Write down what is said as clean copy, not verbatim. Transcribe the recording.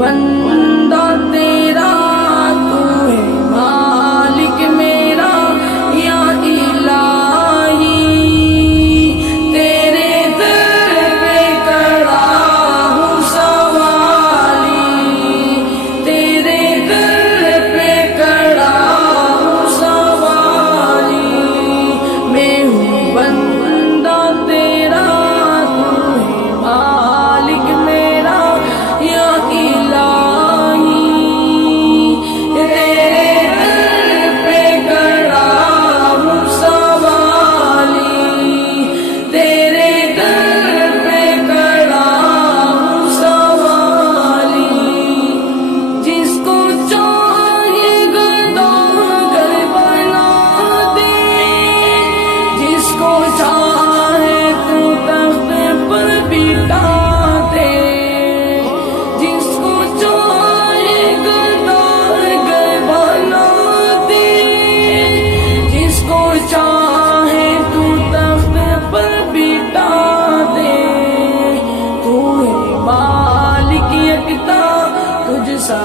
بندہ تیرا، تو ہے مالک میرا یا الہی، تیرے در پہ کھڑا ہوں سوالی، تیرے در پہ کھڑا ہوں سوالی، میں ہوں بندہ تیرا، تو ہے مالک میرا یا الہی، تیرے در پہ کھڑا ہوں سوالی، تیرے در پہ کھڑا ہوں سوالی، جس کو چاہے گرداگر بنا دے، جس کو چاہے تو تخت پر بٹھا دے، جس کو چاہے گرداگر بنا دے، جس کو چاہے تو تخت پر بٹھا دے، تو ہے مالک یکتا، تجھ سا